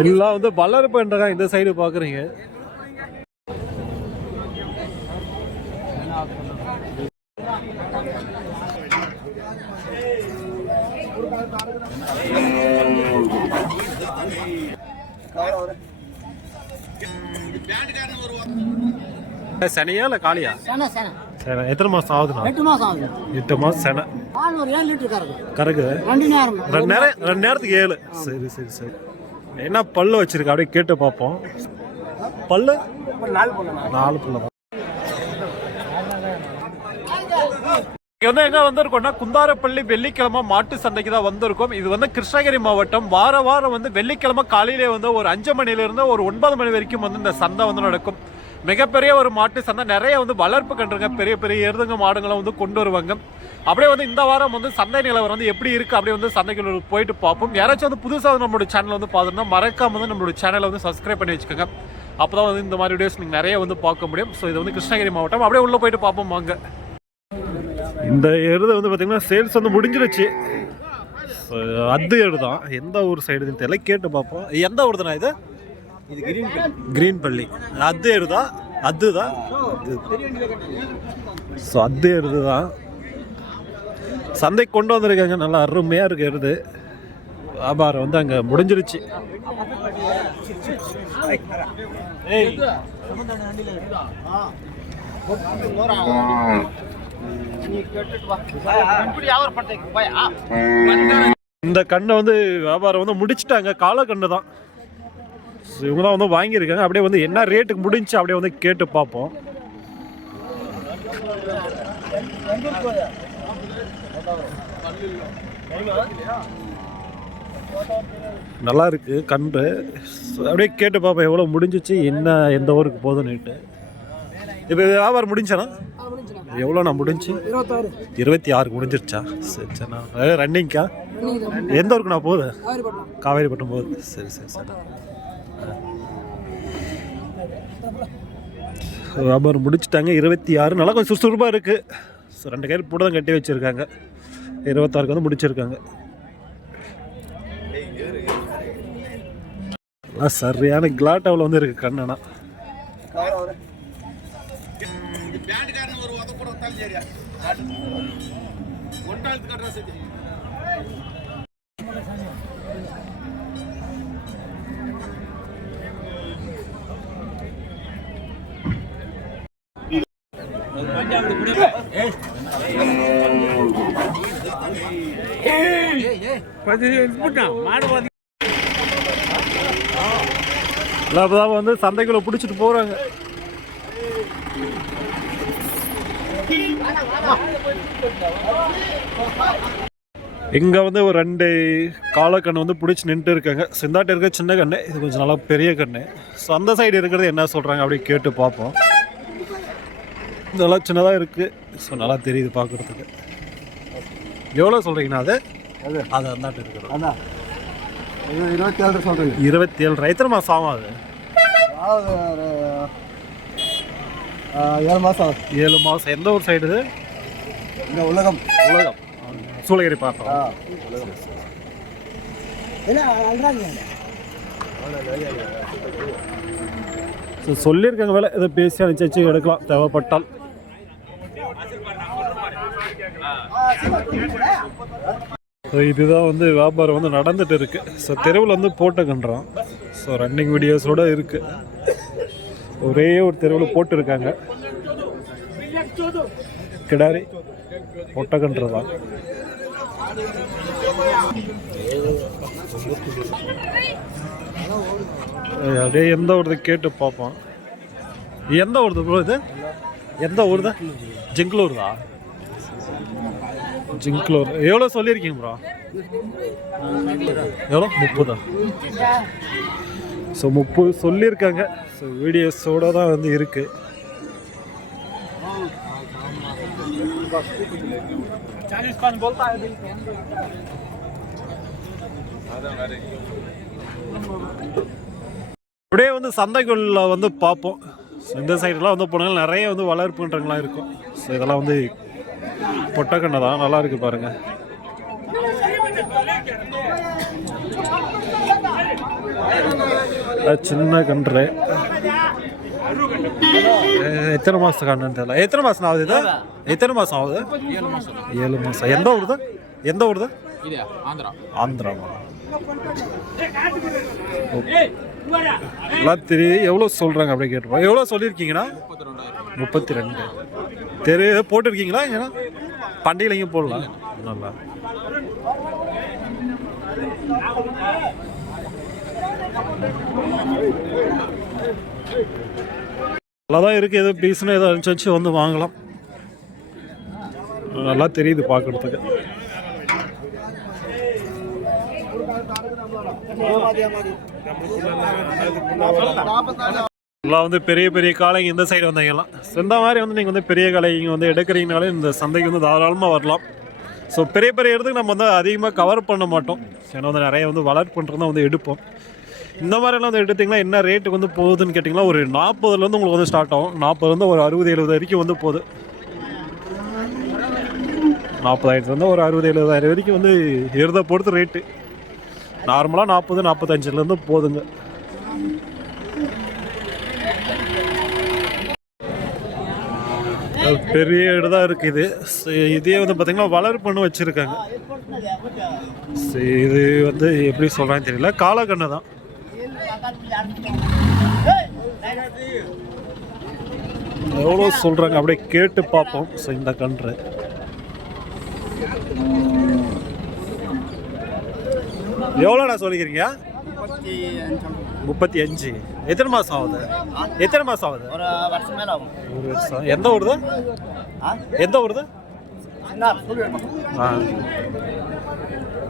எல்லாம் வந்து வளர்ப்பு பண்றாங்க. இந்த சைடு பாக்குறீங்க. சனியா இல்ல காலியா? எத்தனை மாசம் ஆகுதுண்ணா? 8 மாசம் ஆகுது. 8 மாசம் செனை. பால் ஒரு 7 லிட்டர் கறக்குது. ரெண்டு நேரத்துக்கு 7. சரி சரி சரி. என்ன பல்லு வச்சிருக்க அப்படியே கேட்டு பார்ப்போம். பல்லு 4 பல்லு தான். எங்க வந்திருக்கோம்னா குந்தாரப்பள்ளி வெள்ளிக்கிழமை மாட்டு சந்தைக்கு தான் வந்திருக்கோம். இது வந்து கிருஷ்ணகிரி மாவட்டம். வாரம் வந்து வெள்ளிக்கிழமை காலையிலே வந்து ஒரு 5 மணிலிருந்து ஒரு 9 மணி வரைக்கும் வந்து இந்த சந்தை வந்து நடக்கும். மிகப்பெரிய ஒரு மாட்டு சந்தை. நிறைய வந்து வளர்ப்பு கன்றுங்க, பெரிய பெரிய எருதுங்க மாடுங்களை வந்து கொண்டு வருவாங்க. அப்படியே வந்து இந்த வாரம் வந்து சந்தை நிலவரம் வந்து எப்படி இருக்குது அப்படியே வந்து சந்தைக்கு போயிட்டு பார்ப்போம். யாராச்சும் வந்து புதுசாக நம்மளோட சேனல் வந்து பார்த்துருந்தா மறக்காம வந்து நம்மளோட சேனலை வந்து சப்ஸ்கிரைப் பண்ணி வச்சுக்கோங்க. அப்போ தான் வந்து இந்த மாதிரி வீடியோஸ் நீங்கள் நிறைய வந்து பார்க்க முடியும். ஸோ இது வந்து கிருஷ்ணகிரி மாவட்டம். அப்படியே உள்ளே போயிட்டு பார்ப்போம் வாங்க. இந்த எருது வந்து பார்த்தீங்கன்னா சேல்ஸ் வந்து முடிஞ்சிருச்சு. அது எருது தான். எந்த ஊர் சைடுன்னு தெரியல, கேட்டு பார்ப்போம். எந்த ஊருதுண்ணா இது? இது கிரீன் பள்ளி. அது எருதா? அதுதான். ஸோ அது எருது தான் சந்தைக்கு கொண்டு வந்திருக்காங்க. நல்லா அருமையாக இருக்கு எருது. வியாபாரம் வந்து அங்கே முடிஞ்சிருச்சு. இந்த கண்ணை வந்து வியாபாரம் வந்து முடிச்சுட்டாங்க. காலக்கண்ணு தான். இவங்க தான் வந்து வாங்கியிருக்காங்க. அப்படியே வந்து என்ன ரேட்டுக்கு முடிஞ்சு அப்படியே வந்து கேட்டு பார்ப்போம். நல்லா இருக்கு கன்று. அப்படியே கேட்டு பார்ப்போம் எவ்வளோ முடிஞ்சிச்சு, என்ன எந்த ஊருக்கு போதுன்னுட்டு. இப்போ வியாபாரம் முடிஞ்சானா? எவ்வளோண்ணா முடிஞ்சு? 26 முடிஞ்சிருச்சா? சரி சரிண்ணா. ரன்னிங்க்கா? எந்த ஊருக்குண்ணா போகுது? காவேரிப்பட்டினம் போகுது. சரி சரி சரி. வியாபாரம் முடிச்சுட்டாங்க. 26. நல்லா கொஞ்சம் சுறுசுறுப்பாக இருக்குது. ஸோ 2 கயிறு கூட தான் கட்டி வச்சுருக்காங்க. 26க்கு வந்து முடிச்சிருக்காங்க. சரியான கிளாட்டாவில் வந்து இருக்குது கண்ணனா. வந்து சந்தைக்குள்ள பிடிச்சிட்டு போறாங்க. இங்க வந்து ஒரு 2 காலக்கண்ணு வந்து பிடிச்சி நின்று இருக்காங்க. சிந்தாட்ட இருக்க சின்ன கண்ணு, இது கொஞ்சம் நல்லா பெரிய கண்ணு. ஸோ அந்த சைடு இருக்கிறது என்ன சொல்றாங்க அப்படி கேட்டு பார்ப்போம். இதெல்லாம் சின்னதாக இருக்குது. ஸோ நல்லா தெரியுது பார்க்குறதுக்கு. எவ்வளோ சொல்கிறீங்கண்ணா? அது அது அந்தாட்டு இருக்கிறது 27 சொல்கிறீங்க. 27. எத்தனை மாதம் ஆகும் அது? 7 மாதம். 7 மாதம். எந்த ஒரு சைடு இது? இந்த உலகம் சூளகிரி பார்த்தோம். ஸோ சொல்லியிருக்காங்க வேலை இதை பேசி அனுப்பிச்சு எடுக்கலாம் தேவைப்பட்டால். ஸோ இதுதான் வந்து வியாபாரம் வந்து நடந்துட்டு இருக்கு. ஸோ தெருவில் வந்து போட்டுக்கின்றோம். ஸோ ரன்னிங் வீடியோஸோடு இருக்கு. ஒரே ஒரு தெருவில் போட்டுருக்காங்க. கிடாரி ஒட்டகன்றதான். அப்படியே எந்த ஊருது கேட்டு பார்ப்போம். எந்த ஊருது ப்ரோ இது? எந்த ஊர் தான்? ஜிங்க்லூர் தான். ஜிங்க்லூர். எவ்வளோ சொல்லியிருக்கீங்க ப்ரோ? எவ்வளோ? 30. ஸோ 30 சொல்லியிருக்காங்க. ஸோ வீடியோஸோடு தான் வந்து இருக்குது. அப்படியே வந்து சந்தைக்குள்ள வந்து பார்ப்போம். இந்த சைடெலாம் வந்து போனாலும் நிறைய வந்து வளர்ப்புன்றங்களாம் இருக்கும். ஸோ இதெல்லாம் வந்து பொட்டக்கண்ணை தான். நல்லா இருக்குது பாருங்கள். சின்ன கன்று. எத்தனை மாசம் கண்ணுன்னு தெரியல. எத்தனை மாசம் ஆகுது இது? எத்தனை மாசம் ஆகுது? 7 மாசம். எந்த ஊருது? எந்த ஊருது? ஆந்திரா. எல்லாம் தெரியும். எவ்வளோ சொல்கிறாங்க அப்படியே கேட்டுப்போம். எவ்வளோ சொல்லியிருக்கீங்கண்ணா? 32. தெரு போட்டிருக்கீங்களா? ஏன்னா பண்டிகைலையும் போடலாம். நல்லா நல்லா தான் இருக்குது. எதோ பீஸ்னு ஏதோ அனுப்பிச்சு வந்து வாங்கலாம். நல்லா தெரியுது பார்க்குறதுக்கு. எல்லாம் வந்து பெரிய பெரிய காளைங்க இந்த சைடு வந்தீங்கலாம். இந்த மாதிரி வந்து நீங்கள் வந்து பெரிய காளைங்க வந்து எடுக்கிறீங்கனாலே இந்த சந்தைக்கு வந்து தாராளமாக வரலாம். ஸோ பெரிய பெரிய இடத்துக்கு நம்ம வந்து அதிகமாக கவர் பண்ண மாட்டோம். ஏன்னா வந்து நிறைய வந்து வளர்ப்புன்றது தான் வந்து எடுப்போம். இந்த மாதிரிலாம் வந்து எடுத்திங்கன்னா என்ன ரேட்டுக்கு வந்து போகுதுன்னு கேட்டிங்கன்னா ஒரு 40லேருந்து உங்களுக்கு வந்து ஸ்டார்ட் ஆகும். 40லேருந்து ஒரு 60-70 வரைக்கும் வந்து போகுது. 40,000 ஒரு 60-70,000 வரைக்கும் வந்து எருதை பொறுத்து ரேட்டு. நார்மலாக 40-45லேருந்து போதுங்க. பெரிய இடம் தான் இருக்குது. இதே வந்து பார்த்திங்கன்னா வளர்ப்புன்னு வச்சுருக்காங்க. இது வந்து எப்படி சொல்கிறான்னு தெரியல. காலக்கண்ணு தான். எவ்வளோ சொல்கிறாங்க அப்படியே கேட்டு பார்ப்போம். ஸோ இந்த கன்று எவ்வளோண்ணா சொல்லிக்கிறீங்க? 35. எத்தனை மாதம் ஆகுது? எத்தனை மாதம் ஆகுது? ஒரு வருஷம் மேலே ஆகும். ஒரு வருஷம். எந்த ஊருது? எந்த ஊருது?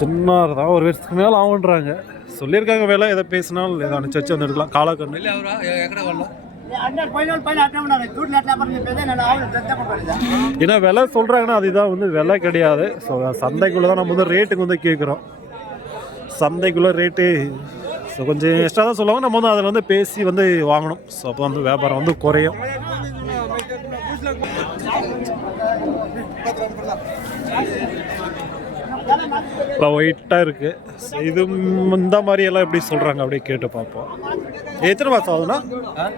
சின்னார் தான். ஒரு வருஷத்துக்கு மேலே ஆகுன்றாங்க. சொல்லியிருக்காங்க வேலை. எதை பேசினாலும் எதை அனுப்பிச்சு வந்து எடுக்கலாம். காலக்கண்ணு ஏன்னா விலை சொல்கிறாங்கன்னா அதுதான் வந்து விலை கிடையாது. ஸோ சந்தைக்குள்ளே தான் நம்ம வந்து ரேட்டுக்கு வந்து கேட்குறோம். சந்தைக்குள்ளே ரேட்டு ஸோ கொஞ்சம் எக்ஸ்ட்ரா தான் சொல்லுவாங்க. நம்ம வந்து அதில் வந்து பேசி வந்து வாங்கணும். ஸோ அப்போ வந்து வியாபாரம் வந்து குறையும். ஒயிட்டாக இருக்குது. இது இந்த மாதிரி எல்லாம் எப்படி சொல்கிறாங்க அப்படியே கேட்டு பார்ப்போம். எத்தனை மாதம் ஆகுதுண்ணா?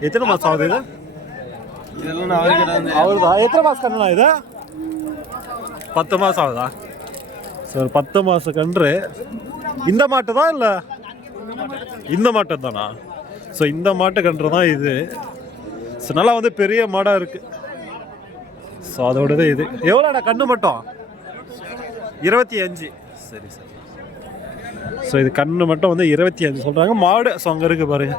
எத்தனை மாதம் ஆகுது இது? அவருதான். எத்தனை மாதம் கண்ணுண்ணா இது? 10 மாதம் ஆகுதா? சரி, 10 மாதம் கன்று. இந்த மாட்டு தான் இல்லை? இந்த மாட்டு தானா? ஸோ இந்த மாட்டு கன்று தான் இது. ஸோ நல்லா வந்து பெரிய மாடாக இருக்குது. ஸோ அதோடது இது. எவ்வளோண்ணா கன்று மட்டும்? 25. சரி சரி. ஸோ இது கன்று மட்டும் வந்து 25 சொல்கிறாங்க. மாடு ஸோ அங்கே இருக்குது பாருங்க.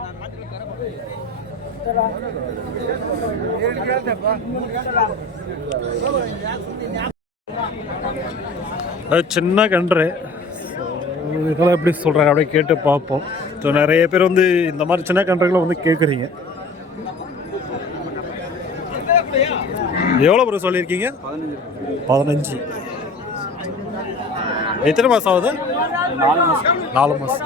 சின்ன கன்று. இதெல்லாம் எப்படி சொல்கிறாங்க அப்படியே கேட்டு பார்ப்போம். ஸோ நிறைய பேர் வந்து இந்த மாதிரி சின்ன கன்றுகளை வந்து கேட்குறீங்க. எவ்வளோ பேர் சொல்லியிருக்கீங்க? 15. எத்தனை மாதம் ஆகுது? 4 மாதம்.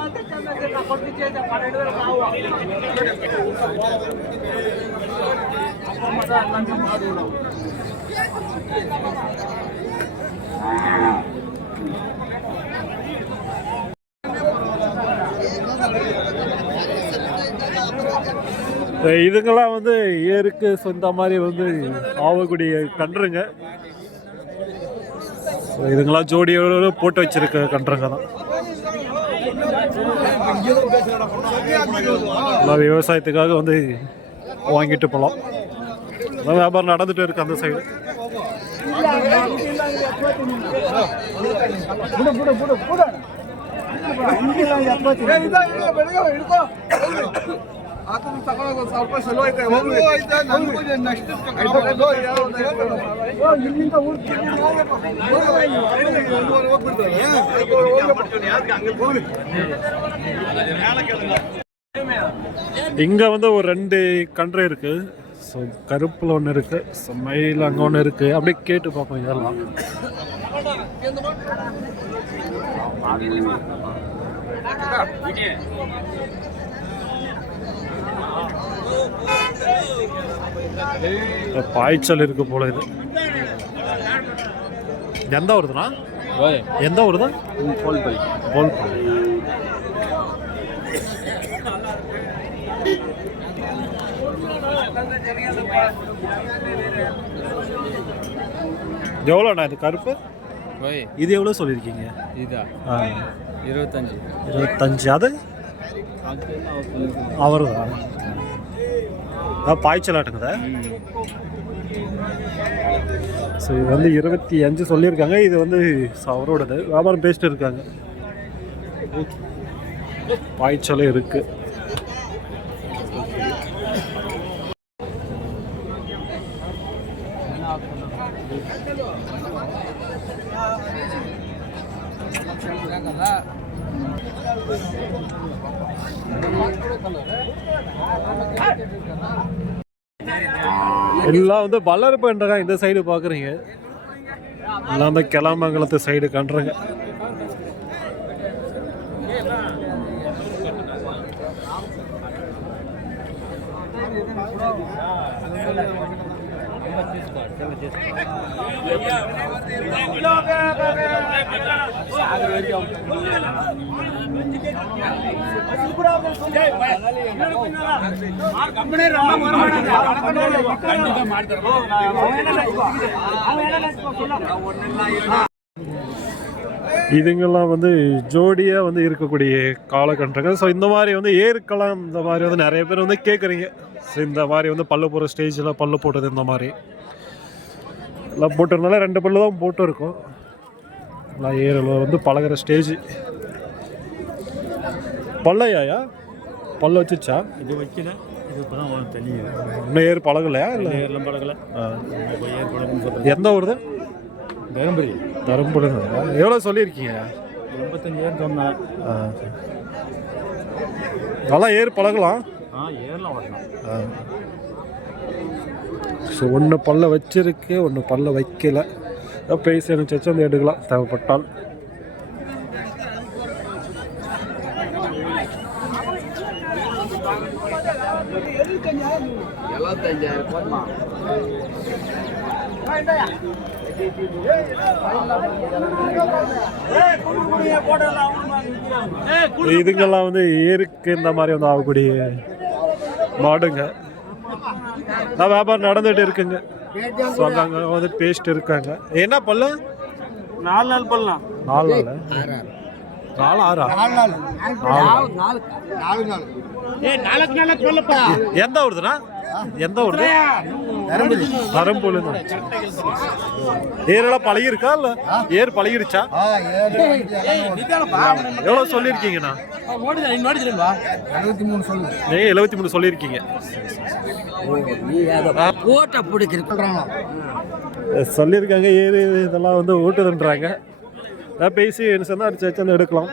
இதுங்கெல்லாம் வந்து ஏருக்கு சொந்த மாதிரி வந்து ஆகக்கூடிய கன்றுங்க. இதுங்கெல்லாம் ஜோடியோடு போட்டு வச்சிருக்க கன்றுங்க தான். விவசாயத்துக்காக வந்து வாங்கிட்டு போகலாம். வியாபாரம் நடந்துட்டு இருக்கு அந்த சைடு. இங்க வந்து ஒரு 2 கன்று இருக்கு. ஸோ கருப்புல ஒன்று இருக்கு. ஸோ மயில் அங்கே ஒன்று இருக்கு. அப்படியே கேட்டு பார்ப்போம். இதெல்லாம் பாய்ச்சல் இருக்கு போல. இது எந்த வருதுண்ணா? எந்த ஊர் தான்? போல்பள்ளி. போல்பள்ளி. எவ்வளோண்ணா இது கருப்பு? இது எவ்வளோ சொல்லியிருக்கீங்க? இதா 25. 25. அது அவர் தான் பாய்ச்சலாட்டுங்குதா? ஸோ இது வந்து 25 சொல்லியிருக்காங்க. இது வந்து அவரோடது வியாபாரம் பேசிட்டு இருக்காங்க. பாய்ச்சலும் இருக்கு. எல்லாம் வந்து வளர்ப்புன்றாங்க. இந்த சைடு பார்க்குறீங்க எல்லாம் அந்த கிளாமங்கலத்து சைடு கண்டுறாங்க. இதுங்கெல்லாம் வந்து ஜோடியாக வந்து இருக்கக்கூடிய காலகன்றங்க. ஸோ இந்த மாதிரி வந்து ஏற்கலாம். இந்த மாதிரி வந்து நிறைய பேர் வந்து கேட்குறீங்க. ஸோ இந்த மாதிரி வந்து பல்லு போகிற ஸ்டேஜில் பல்லு போட்டது இந்த மாதிரி எல்லாம் போட்டதுனால 2 பல்லு தான் போட்டு இருக்கும். எல்லாம் ஏரில் வந்து பழகிற ஸ்டேஜ். பல்லையா பல்ல வச்சுச்சா? இது வைக்கல. இது இப்போ தான் தண்ணி இன்னும் ஏறு பழகலையா? இல்லை ஏர்லாம் பழகலை. ஏர் பழகுன்னு எந்த ஊர் தான்? தருமபுரி. தருமபுரி. எவ்வளோ சொல்லியிருக்கீங்க? 85 சொன்னேன். நல்லா ஏர் பழகலாம். ஏர்லாம் வரலாம். ஸோ ஒன்று பல்ல வச்சிருக்கு, ஒன்று பல்ல வைக்கல. பேசி எனக்கு வந்து எடுக்கலாம் தேவைப்பட்டால். இதுங்கெல்லாம் வந்து ஏருக்கு இந்த மாதிரி வந்து ஆகக்கூடிய மாடுங்க. நான் வியாபாரம் நடந்துட்டு இருக்குங்க. ஸோ அங்கே வந்து பேஸ்ட் இருக்காங்க. என்ன பல்லு? 4 நாள் பண்ணலாம். 4 நாள் 4 6 எந்த ஊருதுண்ணா? எந்த ஊர்? தரும்புல. ஏரெல்லாம் பழகிருக்கா? இல்லை ஏர் பழகிருச்சா? எவ்வளோ சொல்லியிருக்கீங்கண்ணா? 73 சொல்லியிருக்கீங்க. சொல்லியிருக்காங்க. ஏறு இதெல்லாம் வந்து ஓட்டுதுன்றாங்க. பேசி என்ன சொன்னால் அடிச்சு வச்சு வந்து எடுக்கலாம்.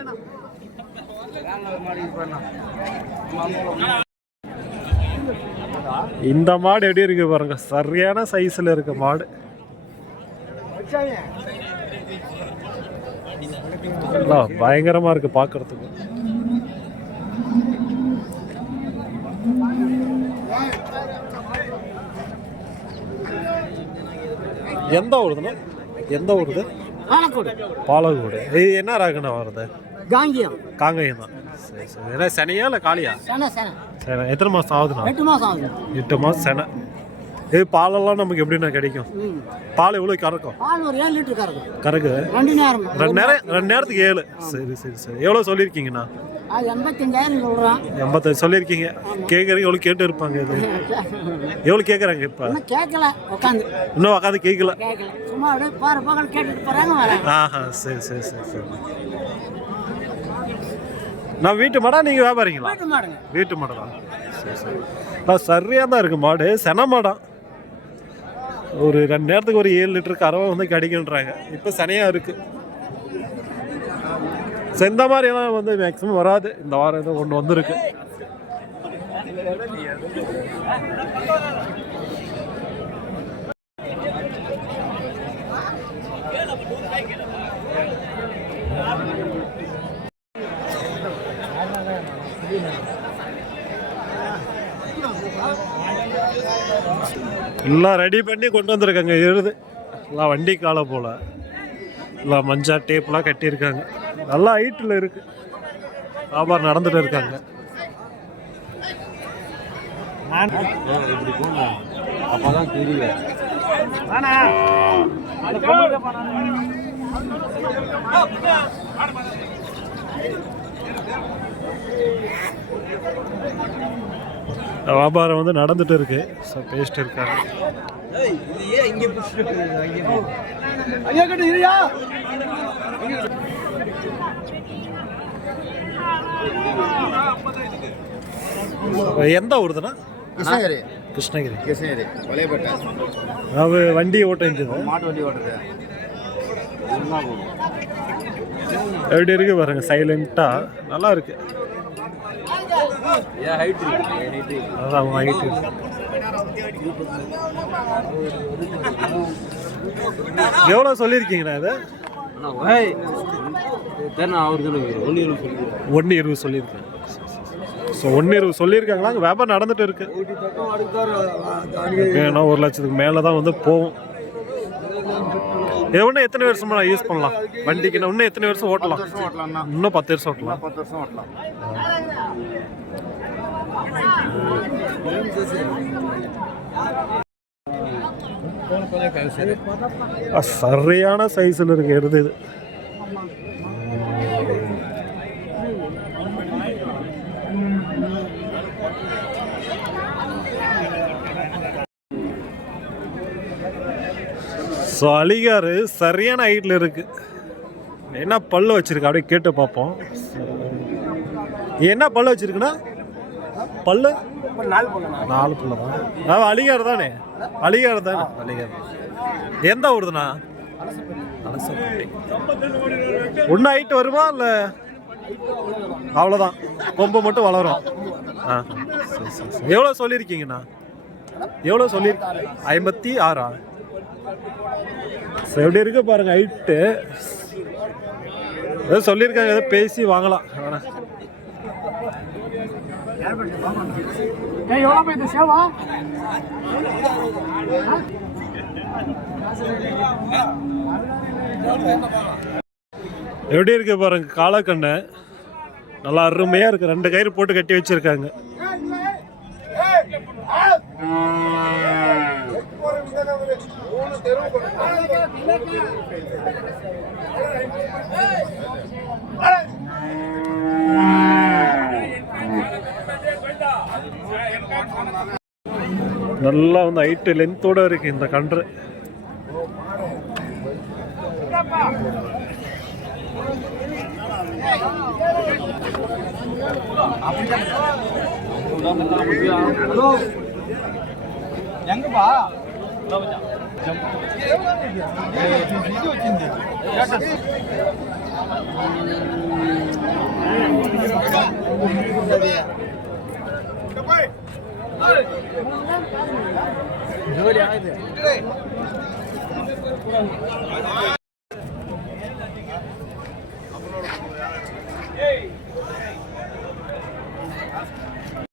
இந்த மாடு எப்படி இருக்கு பாருங்க. சரியான சைஸ்ல இருக்கு மாடு. பயங்கரமா இருக்கு பாக்குறதுக்கு. எந்த ஊருதுன்னா? எந்த ஊருது? பாலக்கோடு. இது என்ன ராகுனா வருது? காங்கயம் தான். சரி சரி. ஏன்னா சனியா இல்லை காளியா? சரி. எத்தனை மாதம் ஆகுதுண்ணா? 8 மாதம் ஆகுது. 8 மாதம் செனை. இது பாலெல்லாம் நமக்கு எப்படிண்ணா கிடைக்கும்? பால் எவ்வளோ கறக்கும்? பால் ஒரு 7 லிட்டர் கறக்கும். கறக்குது 2 நேரம். 2 நேரத்துக்கு 7. சரி சரி சரி. எவ்வளோ சொல்லியிருக்கீங்கண்ணா? 85,000 சொல்கிறேன். 85 சொல்லியிருக்கீங்க. கேட்குறீங்க. எவ்வளோ கேட்டு இருப்பாங்க. இது எவ்வளோ கேட்குறாங்க இப்போ? கேட்கல. உட்காந்து இன்னும் உட்காந்து கேட்கல. சும்மா அப்படியே பாரு பகல் கேட்டுட்டு போகிறாங்க வரேன். சரி சரி சரி சரி. நான் வீட்டு மாடா? நீங்கள் வியாபாரிங்களா? வீட்டு மாடுங்க. வீட்டு மாடு தான். சரி சரி. நான் சரியாக தான் இருக்குது மாடு. சென மாடம். ஒரு 2 நேரத்துக்கு ஒரு 7 லிட்டர் கறவை வந்து கிடைக்குன்றாங்க. இப்போ சனையாக இருக்குது. ஸோ இந்த மாதிரியெல்லாம் வந்து மேக்ஸிமம் வராது. இந்த வாரம் ஏதோ ஒன்று வந்துருக்கு. எல்லாம் ரெடி பண்ணி கொண்டு வந்திருக்காங்க. எருது எல்லாம் வண்டி காலை போல். இல்லை மஞ்சா டேப்லாம் கட்டியிருக்காங்க. நல்லா ஹைட்டில் இருக்கு. வியாபாரம் நடந்துட்டு இருக்காங்க. இப்படி போங்க அப்பதான் தெரியும். வியாபாரம் வந்து நடந்துட்டு இருக்கு. ஸோ பேசிட்டு இருக்காங்க. எந்த ஊருதுண்ணா? கிருஷ்ணகிரி. கிருஷ்ணகிரி. கிருஷ்ணகிரி வலைப்பட்ட அவ வண்டி ஓட்ட இருந்தது. மாட்டு வண்டி ஓட்டுறது. எப்படி இருக்கு பாருங்க, சைலண்டா நல்லா இருக்கு. அதான் ஹைட். எவ்வளோ சொல்லியிருக்கீங்கண்ணா இது? 120 சொல்லியிருக்கேன். ஸோ 120 சொல்லியிருக்காங்களா? அங்கே வியாபாரம் நடந்துட்டு இருக்கு. ஏன்னா 1,00,000க்கு மேலே தான் வந்து போகும். இன்னும் எத்தனை வருஷமா யூஸ் பண்ணலாம் வண்டிக்கு? இன்னும் எத்தனை வருஷம் ஓட்டலாம்? இன்னும் 10 வருஷம் ஓட்டலாம். 10 வருஷம் ஓட்டலாம். சரியான சைஸில் இருக்கு எருது இது. ஸோ அலிகாரு சரியான ஹைட்டில் இருக்கு. என்ன பல்லு வச்சிருக்கு அப்படியே கேட்டு பார்ப்போம். என்ன பல்லு வச்சிருக்குன்னா? பல்லு 4 பல்லு தான். அலிகார் தானே? அலிகார் தானே? அலிகார். எந்த ஊருதுண்ணா? ஒன்று ஹைட் வருமா இல்லை அவ்வளோதான் கொம்பு மட்டும் வளரும்? ஆ சரி சரி சரி. எவ்வளோ சொல்லியிருக்கீங்கண்ணா? எவ்வளோ சொல்லியிருக்கீங்க? 56. எப்படி இருக்கு பாருங்க ஹைட்டு. ஏதோ சொல்லியிருக்காங்க, ஏதோ பேசி வாங்கலாம். எப்படி இருக்கு பாருங்க காலக்கண்ணை. நல்லா அருமையா இருக்கு. 2 கயிறு போட்டு கட்டி வச்சிருக்காங்க. நல்லா வந்து ஹைட்டு லென்த்தோட இருக்கு இந்த கன்று. எங்கப்பா ஜோடி ஆகுது.